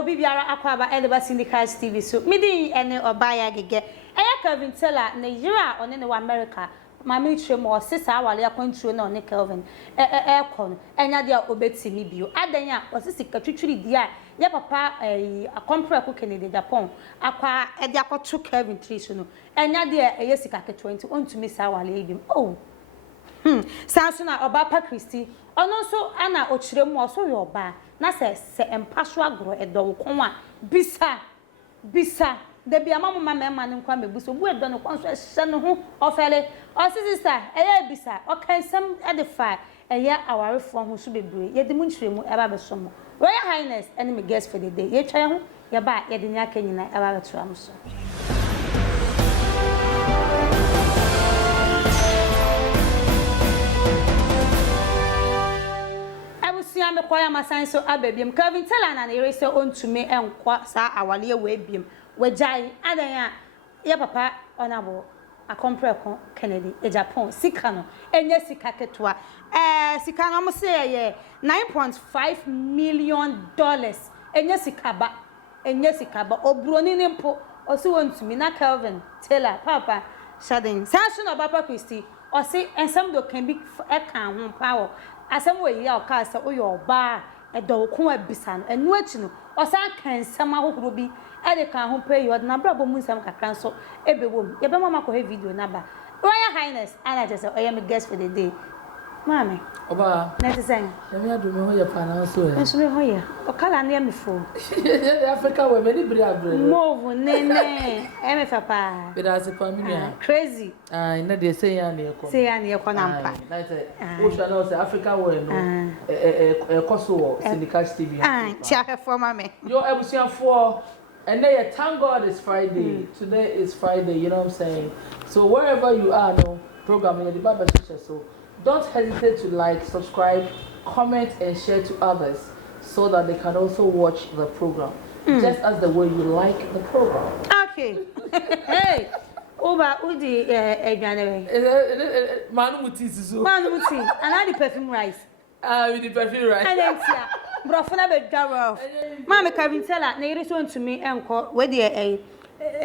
obi biara akwaba Edeba Syndicate TV so midi ene obaya gege eya Kelvin Taylor na yira one ne wa America mama itrem o sisa awale akwantuo na one Kelvin kon enya dia obetimi bio adanya o sisi katwitwiri dia ya papa akompre ko Kennedy Japan akwa edi akoto Kelvin 3 so no enya dia eyesika ke 20 ontumi sa awale ebim oh sanso na oba pa Christy ono so ana ochirem o so yo oba na se empaso agro edo kon a bisa de bia mama mama ne nkwa mebuso bu edo no kon so ehye no ho ofele o sister eya bisa o kansam edify eya awarefo ho so bebre ye de mu nchiremu eba beso mo Royal Highness and me guest for the day ye twa ho ye ba ye de nyaka nyina eba beto am so Abusia me kwaya masan so ababiem Kelvin Taylor na ere se ontumi enkwa sa awale we biem wajai adan ya papa onabo akompre kon Kennedy Japan sika no enye sika ketwa sika no mo se ye $9.5 million enye sika ba obroni ne mpo osi wontumi na Kelvin Taylor papa shading sanso no papa Christy osi ensam do can be kan ho power asem we ya oka se oyo oba edo ko abisa no enu achi no osan kan nsam ahohoro bi e de kan ho pay you na brabo mu nsam kakran so ebewom ye be mama ko he video na ba Royal Highness ana just say oyam guest for the day mama oba net sen me adu me ho ye pa na so enso me ho ye okala na me fo Africa we me ni bri abre move nene e me papa be da se family crazy na de say ya na ekọ na mpa na say o sha na say Africa we no koso Syndicate TV tia for mama yo ebusiafo and then thank God it's Friday. Today is Friday, you know what I'm saying? So wherever you are, no program in the Bible so don't hesitate to like, subscribe, comment and share to others so that they can also watch the program. Just as the way you like the program. Okay. Hey. Oba udi egane Manu muti so. Manu muti. And I the perfume rice. With the perfume rice. Brofuna be dwaro. Mama Kelvin Taylor na ire so ntumi enko we de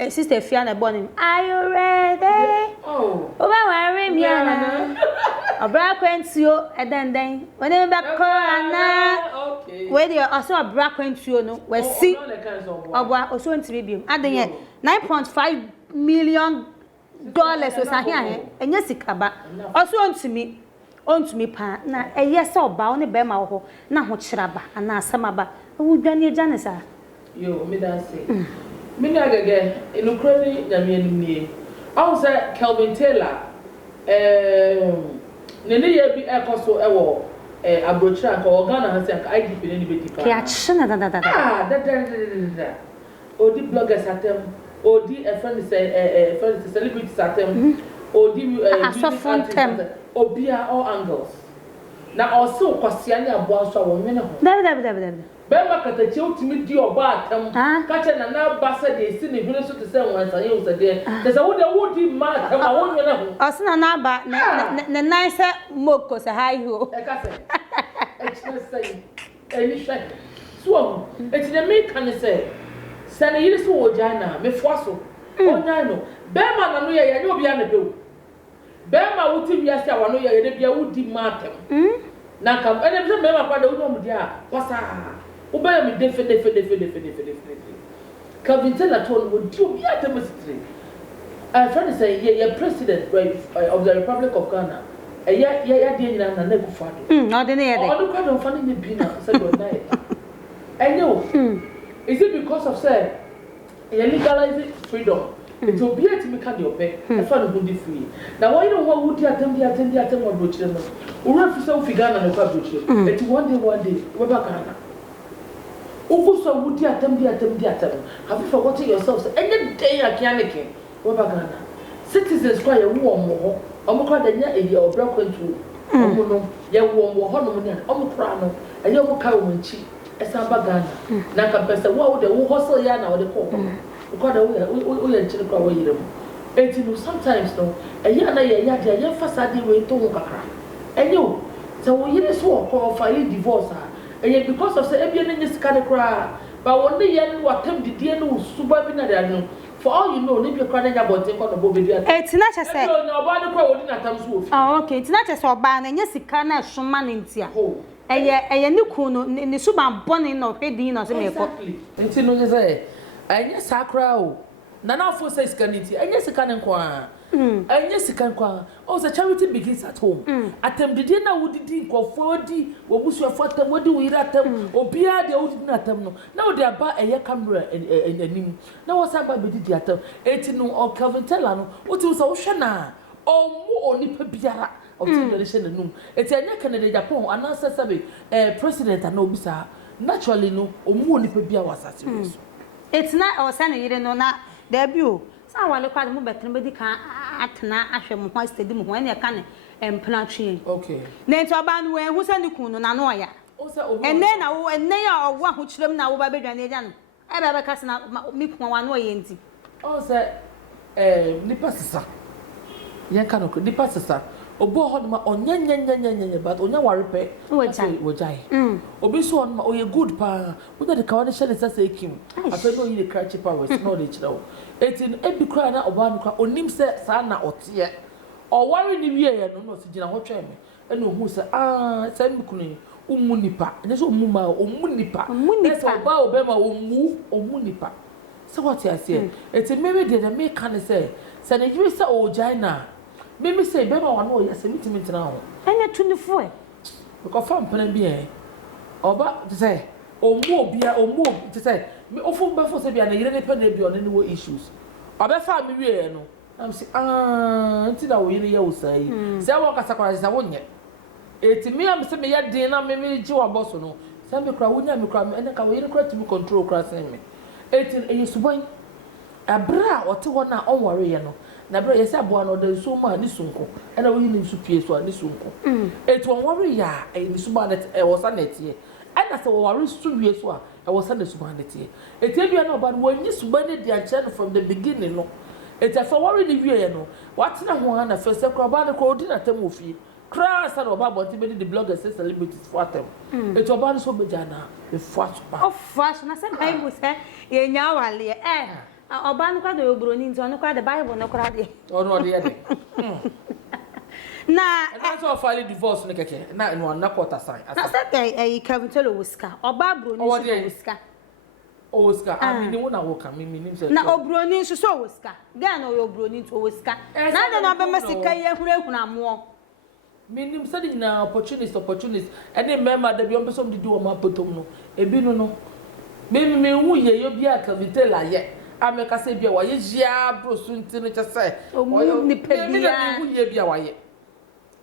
sister Fiana Bonim. Are you ready? Oh. Oba ware mi ana. Obra kwentuo edenden. Woni be ko ana. Okay. We de also obra kwentuo no we si. Obwa oso ntimi biem. Adenye $9.5 million osahia enye sikaba. Oso ntimi ontumi pa na eyese oba oni be ma ho na ho kiraba ana asamaba wudwane agane sa yo me dan say me na gege inukroni nyame animnie awu say Kelvin Taylor nene ye bi ekoso ewo abrochira ka Ghana ha say ka IDP ne be dipa ya china da da odi bloggers atem odi friend say celebrities atem odi obia all angles na also kwasia ne aboa so wo nwene ho be makata che utimi di oba atam ka che na basa de esi ne hwene so te se wansa ye usa de te se wo de wo di ma atam a wo nwene ho osina na ba ne nice moko se high ho e ka se e chine say eni hwe so e chine me kan se se ne yiri so wo jana me fo so onya no be ma na no ye nye obi ana be Bema wuti wiase awano ya yede bia wudi matem. Na kam ene bi me ma kwada wo mu dia wasa. Wo ba mi defe. Kelvin Taylor told wo di obi atem sitre. Friend say ye president of the Republic of Ghana. Ya de nyina na na gufa do. No de ne ye de. O do kwada mfa ne bi na say do na ye. Enyo. Is it because of say you legalize freedom? It will be a timika de ope e fa no body free na why no wa wudi atem wa brochire no ura fi so figana na kwa brochire it one day we ba Ghana ugu so wudi atem have you forgotten yourself any day akianike we ba Ghana citizens kwa ye wo mo ho omukwa da nya eyi obra kwantu omo no ye wo mo ho no ne omukra no enye omuka wo nchi esa ba Ghana na ka pesa wo de wo hustle ya na wo de ko because we are children kwa yire mu enti no sometimes no eya na ye fasade we to ho kakra enyo so wo yire so ko file divorce eya because of say ebia na nyesika de kra but one day you know attempt the dear no super bi na dey no for all you know ni bi kwa na nya bonte kwa no bo be dia tina che se no no ba de kwa wodi na tam so ofi okay tina che se oba na nya sika na hwoma ne ntia eye ni ku no ni suba bone na hwedi na se meko enti no je say anya sakra o na na fo say sika niti anya sika ne kwa anya sika kwa o say charity begins at home atem didi na wodidi nkofo odi obusuafo atem wodi wira atem obia de wodi na atem no na wodi aba eye camera anim na wo say ba bedidi atem enti no o Calvin Teller no woti wo say wo hwe na omu onipa biara of the generation no enti anya Canada Japan anasa sabe president na obisa naturally no omu onipa biara wasase so it's not or send you no na debut sa wale kwa mu betre bedi kan atena ahwe mu ho steady mu ho ene ka ne empna twi okay na enti oba no we hu se ni kun no na no oya o se obo ene na wo ene ya owo ho kirem na wo ba bedwan eja no e ba ka se na mi kun wa no oye enti o se nipa sisa yen kan ko nipa sisa obo ho no ma onyenyenyenyenye but onya warepe wojai obi so on ma oye good pa wo de ka woni shele sasa ekim afa no yi de cry chipa we no de chira wo etin ebi kra na oba no kwa onim se sa na ote o ware ni wie ye no si gina ho twa me ena ohu se sa mi kunu umu nipa ene so umu ma umu nipa ese oba obema umu nipa se what ya say etin maybe de me kan se se na yiri se o jaina me say bema wa no yes meeting na ho ene 24 ko fam plan bi oba te say omu te say me ofu ba fo say bia na yire ne pa na bi on ne wo issues oba fa me wie no am say nti da wo yire ya usai say wo kasa kwa say wonye eti me am say me ya din na me ji wa boss no say me kra wonya me kra me ene ka wo yire kra to me control kra say me eti eyesuban abra ote ho na onware ye no na bro yesi aboa no da so ma ni sunko ena wo yini su pie so ni sunko etu onware ya ni suba net e wo sa net ye ena se wo ware su wie so a e wo sa na suba net ye etu bia na oba wo nyi suba ne dia chen from the beginning no etu fa ware ni wie ye no watena ho na fe se kro ba ne ko odi na tem ofie kra sa oba bonti be the bloggers say celebrities for them etu oba no so be jana e fwa so ba of fwash na se bible say ye nya wale oba no kwa de obroni nti ono kwa de bible no kwa de ono de ye na so file divorce ne keke na no na quarter sign na say Calvin Teller Oscar oba broni so Oscar Oscar ami ni wona wo ka mi nim say na obroni so Oscar ga na obroni to Oscar na de no be masika ye hurehuna amo mi nim say na opportunist ene member da bi on person di do ma potom no ebi no me hu ye yo bia Calvin Teller ye ameka se bia wa ye jia brosunti no chese omu ni pebia me hu ye bia wa ye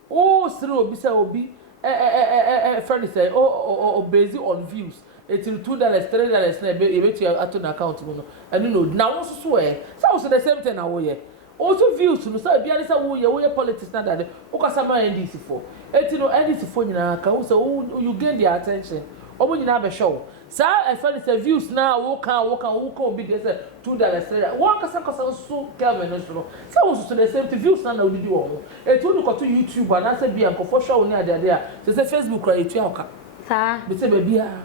o sire obi say obi friend say o based on views etil $2 $3 na e betu ato na account no anu no na wo so say the same thing na wo ye also views no say bia say wo ye politics na that o kwasa ma NDC for etil no NDC for nyina ka wo say you gain their attention omo nyina be show sa e friend say views na wo kan obi dey say $2 $3 wo kasa so Calvin no so say wo so the same views na odidi wo etu no ko to YouTube na say bia nkofo show ni ade a say Facebook ra etu aka sa be say bia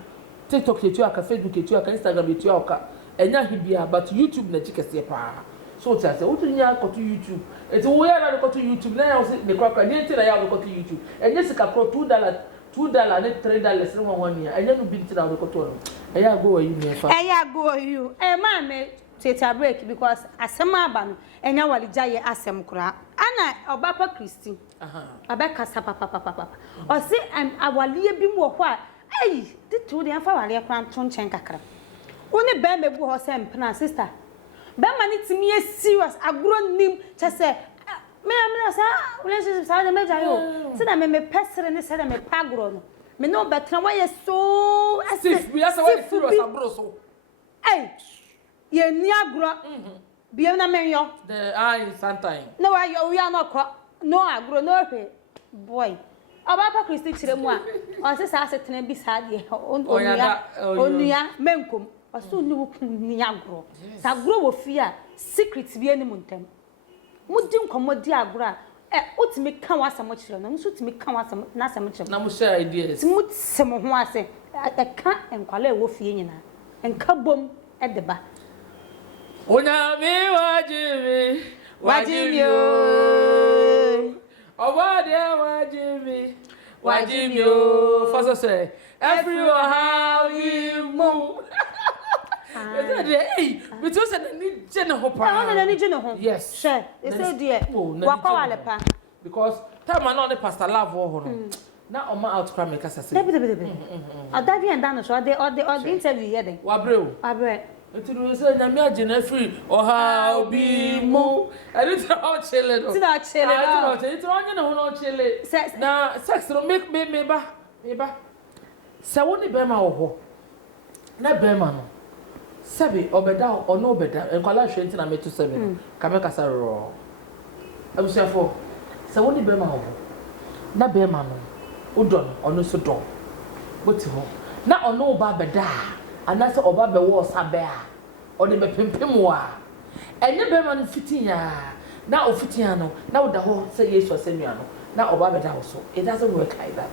TikTok etu aka Facebook etu aka Instagram etu aka enya hibia but YouTube na chikese pa so tell say what nya ko to YouTube etu wo ya na ko to YouTube na ya say the kwakwa ni enti na ya ko to YouTube enya sika pro $2 ne $3 no one year enya no bi enti na ko to no eya go wa you nefa eya go you ma me take a break because asema aba no enya walija ye asem kura ana obapa Christy abeka sa papa o se awaliye bi mu ho a titu de afa wale kran tonchen kakra woni be mebu ho se mpna sister be mani timi ye serious agro nim che se me sa relationship sa de meja yo se na me pesere ne se na me pagro no me no betra wa ye so asif bi asa wa serious abro so ye ni agro bi na me yo the sometime no wa yo we are not no agro no hwe boy Obapa Christy chiremu a o se sa setena bi sa de onuya menkom o so ni wukun ni agro sa agro wo fi a secret bi ani muntem mudi nkomodi agro a utimi kan wasam chire no so utimi kan wasam na sam chire na mo share ideas mutsem ho ase ka enkwala wo fi nyina enkabom edeba Onyame wajimi Owade wajimi First say everywhere how we move. Hey, we just said ni jene ho pa. No, ni jene ho. Yes. Sure. They say there. Wakwa wale pa. Because time I know the pastor love ho no. Na o ma out cry make us say. Debi. Odabi and dan so or the interview here then. Wabre. Eti say nyame agena free oha obi mu. I didn't know chile no. Ti na chile no. Eti onye na ho no chile. Na sex no make me ba. Se woni be ma wo ho. Na be ma no. Sebi obeda ono obeda enkwala hwe nti na metu sebi ka me kasa ro abusiafo se woni be ma ho na be ma no udon ono so don boti ho na ono ba beda ana se oba be wo sabe a oni be pempem wa enye be ma no fitinya na ofitinya no na oda ho se yesu asemua no na oba beda ho so it doesn't work like that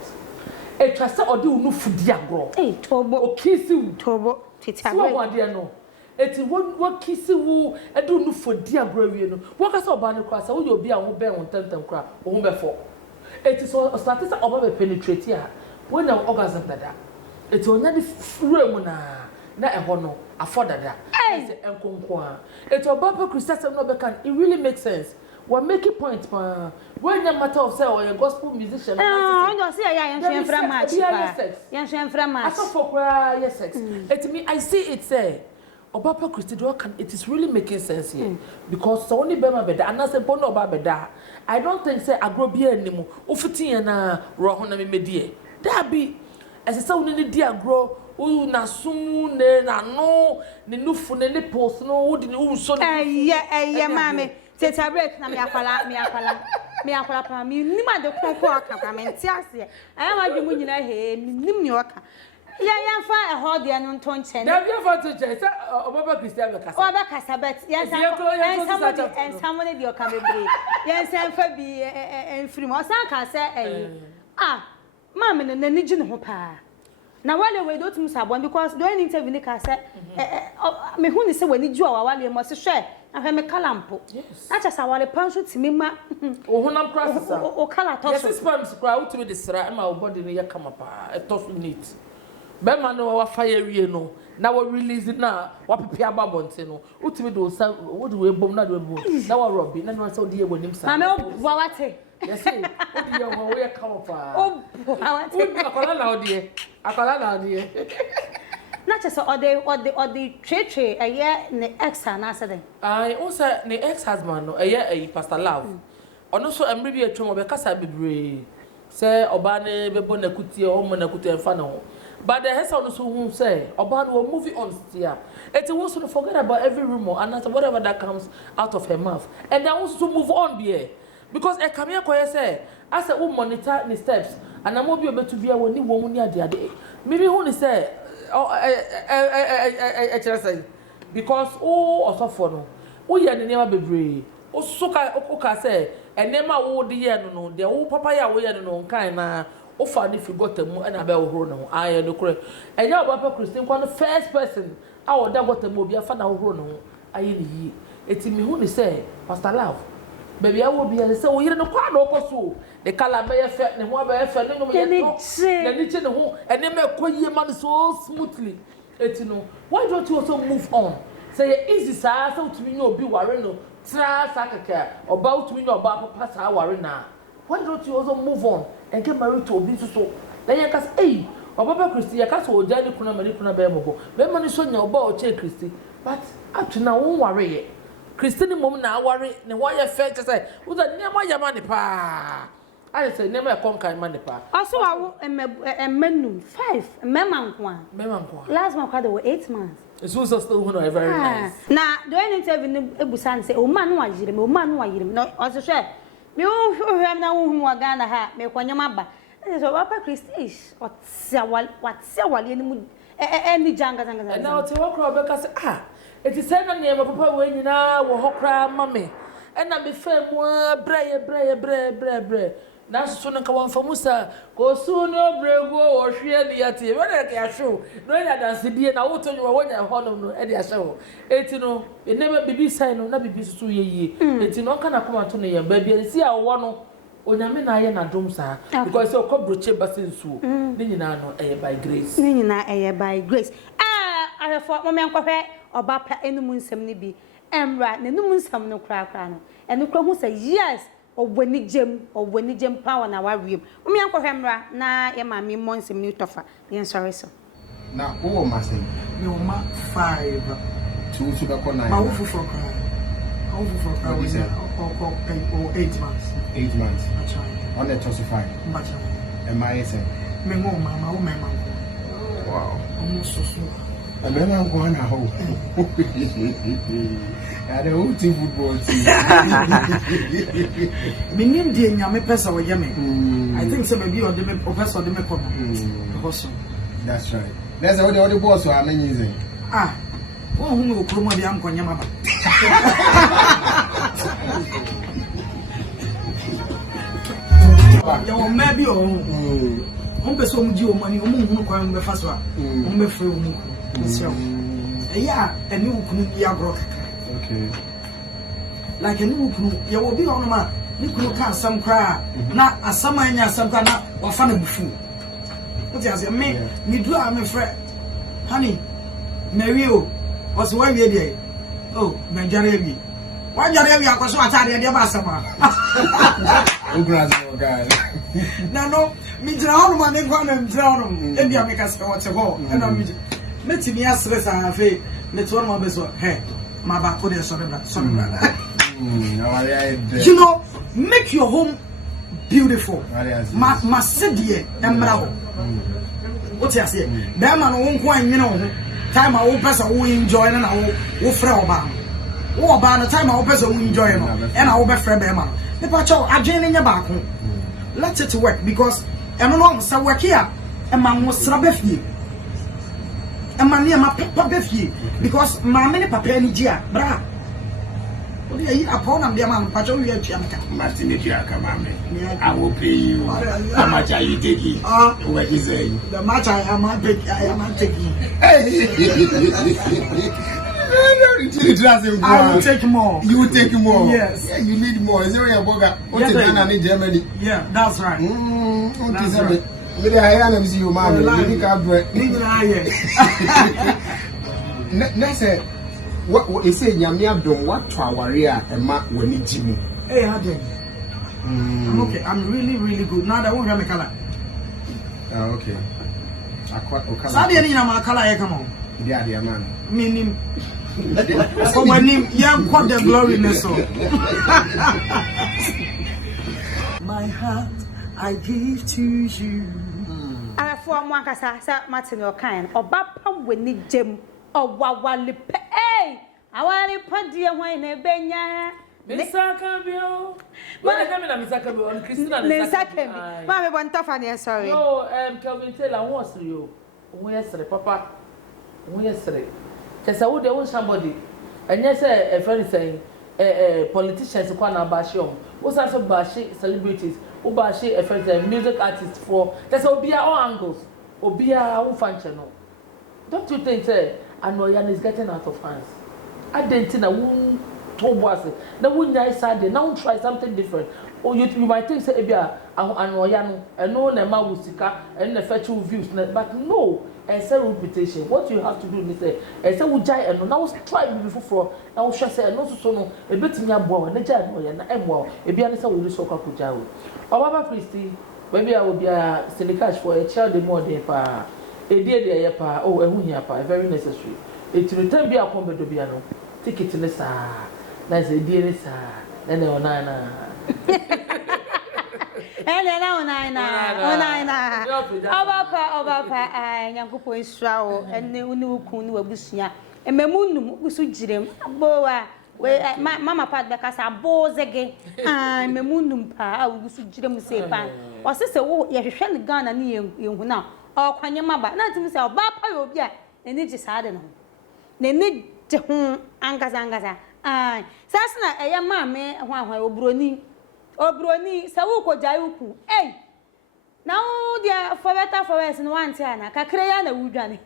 e trust odi unu fudi agro tobo okisi tobo so what there no eti what kisi wu edu nu fodi agro wie no wo ka se oba ne kwa sa wo obi a wo be won tantam kra wo ho be fo eti so start say oba be penetrate a when na orgasm dada eti onya di fure mu na eho no afford dada say enkonko a eti oba pe christian no be kan it really makes sense we make a point pa when the matter of say or a gospel musician no say ya yen fra match pa yen fra match aso for kwa yes sex it me I see it say obapa christy do can it is really making sense here because so only bema beda and say bono oba beda I don't think say agro bia animu ofitin na ro ho na me medie da bi as say woni di agro u na sum ne na no ne nufu ne post no wo di ne u so eh mame teta break na me akwala pa mi nima de konko aka pa me ntiase aya ma dwemu nyina he nim ni oka ya fa e ho de no nto nche na bia fa to che say obaba christian be kasa oba kasa bet ya somebody de oka bebre ya san fa bi enfiri mo san ka say mama na ni gi ne ho pa na wale we do tum sabon because during interview ni ka say me hu ni say wani ju awa wale mo se hwe afẹ me kalampo na cha sa wale pan so timi ma o honam process o kala to so yes spams kra utimi de sra ma o body ni yakama pa e to so neat be ma no wa fire wie no na wa release na wa pepia babonte no utimi de o sa wo de we bom na de we bom na wa robi na no sa o de ye wonim sa ma me wa wate yes o de ye wo we yakama pa o wa wate akola na o de na cha so ode tretre eye ne ex na say I also ne ex husband no eye pastor love ono so emre bi atwom obekasa bebre say oba ne bebo na kutie o mo na kutie mfa na ho but the hesa ono so hu say oba no movie on still it wants to forget about every rumor and whatever that comes out of her mouth and then wants to move on there because e come here koye say as a monitor the steps and am obi obetu bia woni wo ni ade maybe hu ni say because osofo no wo ye ne nema bebre o soka oka say enema wo de ye no de wo papa ya wo ye no nkan na o fa ni figotamu na be wo horo no aye no kure eja papa christian kwa no first person a wo da gotamu obi afa na wo horo no aye ni yi eti me hu ni say pastor love baby I will be say wo yire no kwa na okoso the color be ye fe ne ho be ye fe ne no ye to na ni che ne ho ene me koyie man so smoothly eti no why don't you also move on say easy sa so to me obi ware no tra sakaka oba to me oba papa sa ware na why don't you also move on and get married to obi so then you can say oba Christy you can so oja ni kuna mari kuna be mo be man so nya oba o che Christy but up to now won ware ye Christine mom na aware ne wo ye fe che say wo da nema yama ne pa I say nema e konkan ma ne pa also awo emmenum 5 mema nko last month they were 8 months it's also still one very nice na do any interview ebusan say o man no ayire no also hwe me o hwe na wo hu Ghana ha me kwanyama ba so papa Christy what's wale ni mu any janga na o te wo kro be ka say it is say na ne papa we nyina wo hokra mame na me fa mu braye na so no ka won famusa ko su no brego wo hwe ne yate we na ka show no ya dance die na wo to nwa wonya hono no e de show eti no enema bibi sai no na bibi so yeye eti no ka na koma to no ye ba bia si a wo no onyame na aye na dom sa because o ko broche basin suo ne nyina no e by grace ne nyina e by grace arefo mo men kwhwe oba pa enum nsem ne bi emra ne num nsem no kra no enu kra hu say yes obwani jem power na wariem mo men kwhwe emra na ye ma me mo nsem ni tofa yen sorry so na o ma say me o ma 5 2 to be 9 ma wo for kra we say 8 months 8 months that's right on the 25 much am I say me mo mama o mama wow almost so I'm going to hold. I don't think football team. Meaning, dear, I'm a person or Yemen. I think some of you are the professor of the Mekon. That's right. That's all the other boss who I'm using. Oh, who will come on the Amcon Yamaba? Maybe on person with your money, who can be fast one, who may feel. Yeah, and you couldn't be a broker. Okay. Like a new crew, you will be on man. You could count some cry, not a summer in your some kind or funny before. What is it? Me do, I'm afraid. Honey, Mario was one day. Oh, Manjarabi. Why are you a cosmo at the Basama? Oh, guy. No, me drown one and one and drown. And you make us what's a hole. And I'm Let me ask this and say, let's one more beso. Hey, my back for the son. You know, make your home beautiful. My city and bravo. What you say? That man won't quite, you know, time I will pass a woo enjoy and I will throw about. Oh, about the time I will pass a woo enjoy and I will be friend Emma. The patrol, I join in your back. Let it work because I'm not so work here and man was Sabefi. And my name, my papa Befi, because my many papa ni jia, bra. What do you upon them, dear man? Patrol, you have Martinica, come on, I will pay you. How much are you taking? What is it? The much I am taking. I will take more. You will take more. Yes. Yeah, you need more. Is there a boga? What's the Ghana in Germany? Yeah, that's right. That's right. Maybe I am see you, man. You can't do it. That's it. What is it? Yamia don't what to our area and Mark when it's Jimmy. Hey, how do you? I'm okay. I'm really, really good. Now that won't have a color. Okay. I quite okay. Sadia ni na my color. Come on. Yeah, dear man. Meaning. For my name, yeah, quite the gloriness. My heart I give to you. I form one cassa, Martin or kind, or Bapam when need Jim, or Wawali. Hey, I want to put dear wine a benya. Mr. Cambio. When I come in, Mr. Cambio, and Christina, second. Mammy, one tough on you, sorry. No, Calvin Taylor wants you. Yesterday, Papa. Yesterday. Because I would own somebody. And yes, a friend saying, politicians who can't bash you. What's also bashi celebrities? Who bash a friend, music artists for. That's all be our angles. Or be our own function. Don't you think, sir? And Noyan is getting out of hands. I didn't think I won't talk was it. Now, wouldn't I say, now try something different. Or you might think, say, Ebia, and Noyan, and no one will sika, and the fetchful views. But no. And say reputation. What you have to do is say, and say we jai and now try before. Now shall say no so no a bit in your boy and a jai and well. A bianisa will so called Jaw. Or Baba Christie, maybe I will be a syndicash for a child more day pa. A dear pa, oh, a hunyapa, very necessary. It will return be a combat to piano. Take it in the sa. That's a dear sa. Then they are nana. And Obapa, I Yanko is straw, and new coon will be seen. And Memunum, who should jim, boa, where Mamma Pat because I bores again. I Memunum pa, who should jim say pan. Or sister, oh, you shall gun and you now. Or when your mother, not to himself, Bapa will be, and it is hard enough. They need to Angazangaza. Aye, Sassana, a young mammy, one who brony. obroni se wo ko jai uku na wo dia for better for worse no want ana kakre ya na wudwane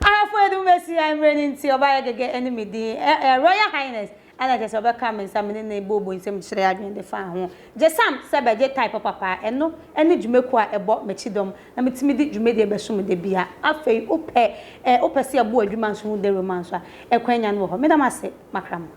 afọ edu mesi I'm ready to oba gege enemy di Royal Highness ana je se oba come nsam ne na ebobo nsam chire adwen de fa ho je sam se be je type papa eno ene dwumeku a ebo mechidom na metimi di dwumedi e besum de bia afei ope se abo adwuma nso de romance a ekwanya no ho medam ase makram